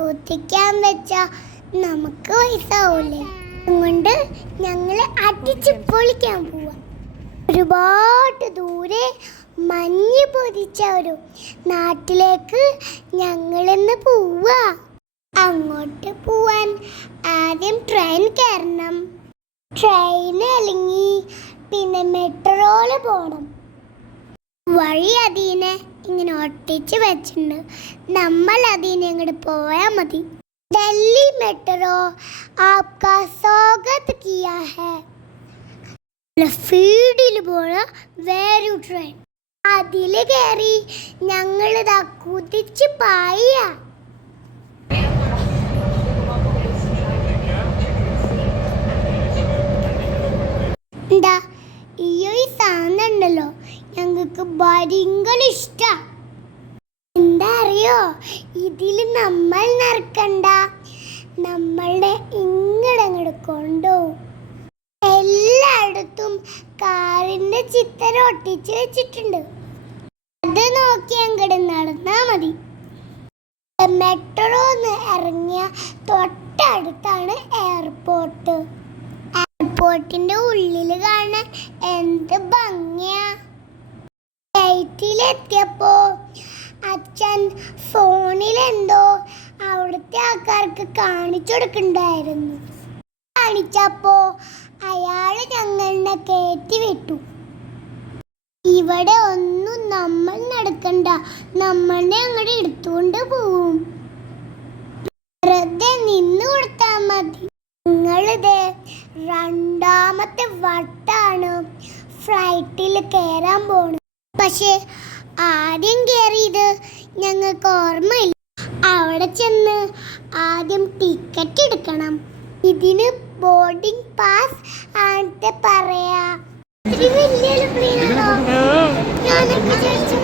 സൂത്തിക്കാൻ വെച്ചാ നമുക്ക് പൈസ ആവൂലേ അതുകൊണ്ട് ഞങ്ങൾ അടിച്ച് പൊളിക്കാൻ പോവാ. ഒരുപാട് ദൂരെ മഞ്ഞ് പൊതിച്ച ഒരു നാട്ടിലേക്ക് ഞങ്ങളിന്ന് പോവാ. അങ്ങോട്ട് പോവാൻ ആദ്യം ട്രെയിൻ കയറണം. ട്രെയിൻ അല്ലെങ്കിൽ പിന്നെ മെട്രോയിൽ പോകണം വഴി അതിനെ ഇങ്ങനെ ഒട്ടിച്ച് വെച്ചിട്ടുണ്ട്. നമ്മൾ അതിനെ അങ്ങോട്ട് പോയാൽ മതി. ഡൽഹി മെട്രോ ആപ്കാ സ്വാഗത് കിയാ ഹെ. ഫീൽഡിൽ പോണ വേറൊരു ട്രെയിൻ അതിൽ കയറി ഞങ്ങളിതാ കുതിച്ച് പായ. എന്താ? ഈ ഒരു സാധനം ഉണ്ടല്ലോ ഞങ്ങൾക്ക് ഭയങ്കര ഇഷ്ട. എന്താ അറിയോ ഇതിൽ നമ്മൾ നടക്കണ്ട. നമ്മളുടെ ഇങ്ങടങ്ങട് കൊണ്ടുപോകും എല്ലായിടത്തും കാറിന്റെ ചിത്രം ഒട്ടിച്ച് വെച്ചിട്ടുണ്ട്. അത് നോക്കി അങ്ങട് നടന്നാ മതി. മെട്രോ ഒന്ന് ഇറങ്ങിയ തൊട്ടടുത്താണ് എയർപോർട്ട് എയർപോർട്ടിന്റെ ഉള്ളിൽ കാണാൻ എന്ത് ഭംഗിയാ. ഗേറ്റിലെത്തിയപ്പോ അച്ഛൻ ഫോണിൽ എന്തോ അവിടുത്തെ ആൾക്കാർക്ക് കാണിച്ചു കൊടുക്കണ്ടായിരുന്നു കാണിച്ചപ്പോ അയാൾ ഞങ്ങളെ കയറ്റി വിട്ടു. ഇവിടെ ഒന്നും നമ്മൾ നടക്കണ്ട. നമ്മളെ അങ്ങോട്ട് എടുത്തുകൊണ്ട് പോവും. വെറുതെ നിന്ന് കൊടുത്താൽ മതി. നിങ്ങളിത് രണ്ടാമത്തെ വട്ടാണ് ഫ്ലൈറ്റിൽ കയറാൻ പോണത്. പക്ഷെ ആദ്യം കയറിയത് ഞങ്ങൾക്ക് ഓർമ്മയില്ല. അവിടെ ചെന്ന് ആദ്യം ടിക്കറ്റ് എടുക്കണം. ഇതിന് ബോർഡിംഗ് പാസ് ആണത്തെ പറയാ. ഇത്തിരി വലിയ aeroplane ആണോ? ഞാനൊക്കെ വിചാരിച്ചു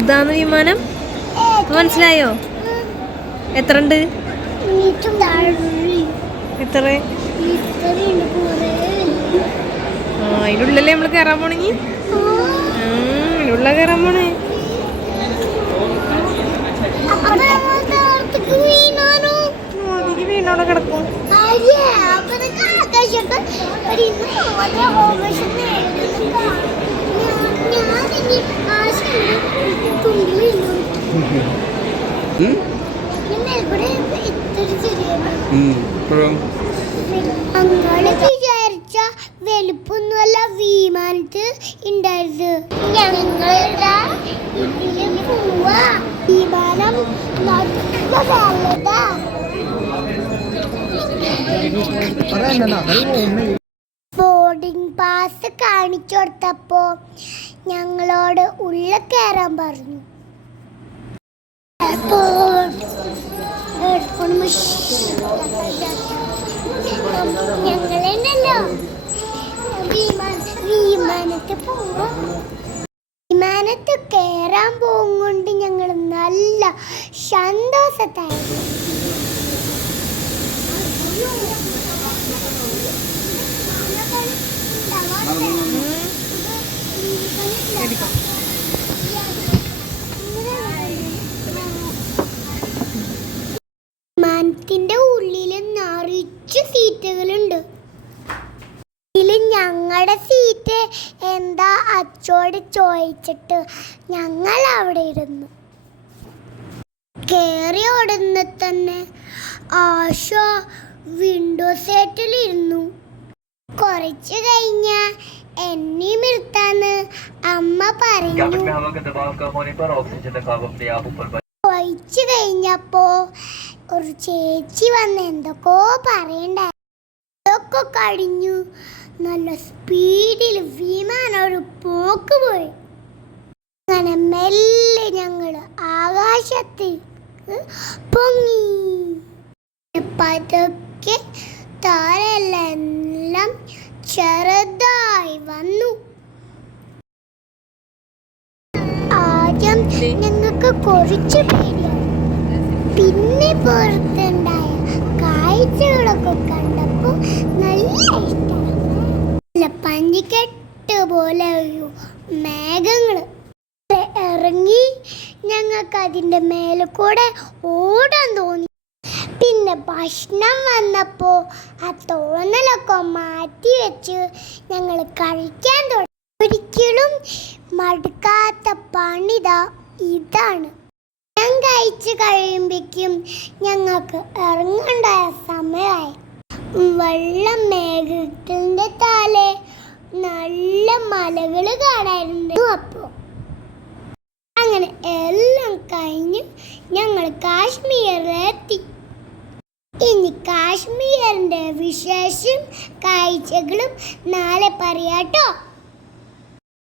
ഇതാണ് വിമാനം? മനസ്സിലായോ? എത്ര? ഉണ്ട് എത്ര ആ അതിനുള്ളിലല്ലേ നമ്മൾ കയറാൻ പോണെങ്കിൽ അതിനുള്ള കയറാൻ പോണേ. പിന്നെ ഇവിടെ ഇത്തിരി ചെറിയ ഞങ്ങൾ വിചാരിച്ച വെളുപ്പൊന്നുമല്ല വിമാനത്ത് ഉണ്ടായത് ഞങ്ങളുടെ വിമാനം ബോർഡിംഗ് പാസ് കാണിച്ചു കൊടുത്തപ്പോ ഞങ്ങളോട് ഉള്ളിൽ കയറാൻ പറഞ്ഞു. ഞങ്ങളുണ്ടല്ലോ വിമാനത്ത് പോവാ വിമാനത്ത് കയറാൻ പോകും ഞങ്ങൾ നല്ല സന്തോഷത്തായിരുന്നു. വിമാനത്തിന്റെ ഉള്ളിൽ നിറച്ച് സീറ്റുകളുണ്ട്. ഇതിൽ ഞങ്ങളുടെ സീറ്റ് എന്താ അച്ചോട് ചോദിച്ചിട്ട് ഞങ്ങൾ അവിടെ ഇരുന്നു. കേറി ഓടുന്ന തന്നെ. ആശ വിൻഡോ സീറ്റിലിരുന്നു കുറച്ചു കഴിഞ്ഞ എന്നെ ഇരുത്താന്ന് അമ്മ പറഞ്ഞു. കുറച്ചു കഴിഞ്ഞപ്പോ ഒരു ചേച്ചി വന്ന് എന്തൊക്കെയോ പറയണ്ട ഇതൊക്കെ കഴിഞ്ഞു. നല്ല സ്പീഡിൽ വിമാനം ഒരു പോക്ക് പോയി. അങ്ങനെ മെല്ലെ ഞങ്ങൾ ആകാശത്തേക്ക് പൊങ്ങി. താരെല്ലാം ചെറുതായി വന്നു. ആദ്യം ഞങ്ങൾക്ക് കുറച്ച് പേടിയായി പിന്നെ പുറത്തുണ്ടായ കാഴ്ചകളൊക്കെ കണ്ടപ്പോൾ നല്ല ഇഷ്ടമാണ് പഞ്ചിക്കെട്ട് പോലെ ഒരു മേഘങ്ങൾ ഇറങ്ങി ഞങ്ങൾക്ക് അതിന്റെ മേലെ കൂടെ ഓടാൻ തോന്നി. പിന്നെ ഭക്ഷണം വന്നപ്പോൾ ആ തോന്നലൊക്കെ മാറ്റി വെച്ച് ഞങ്ങൾ കഴിക്കാൻ തുടങ്ങി ഒരിക്കലും മടുക്കാത്ത പണിതാ ഇതാണ്. ഞാൻ കഴിച്ച് കഴിയുമ്പോഴേക്കും ഞങ്ങൾക്ക് ഇറങ്ങണ്ടായ സമയമായി വെള്ളം മേഘത്തിന്റെ താലെ നല്ല മലകൾ കാണായിരുന്നു അപ്പോൾ അങ്ങനെ എല്ലാം കഴിഞ്ഞ് ഞങ്ങൾ വിശേഷം കാഴ്ചകളും നാളെ പറയാട്ടോ.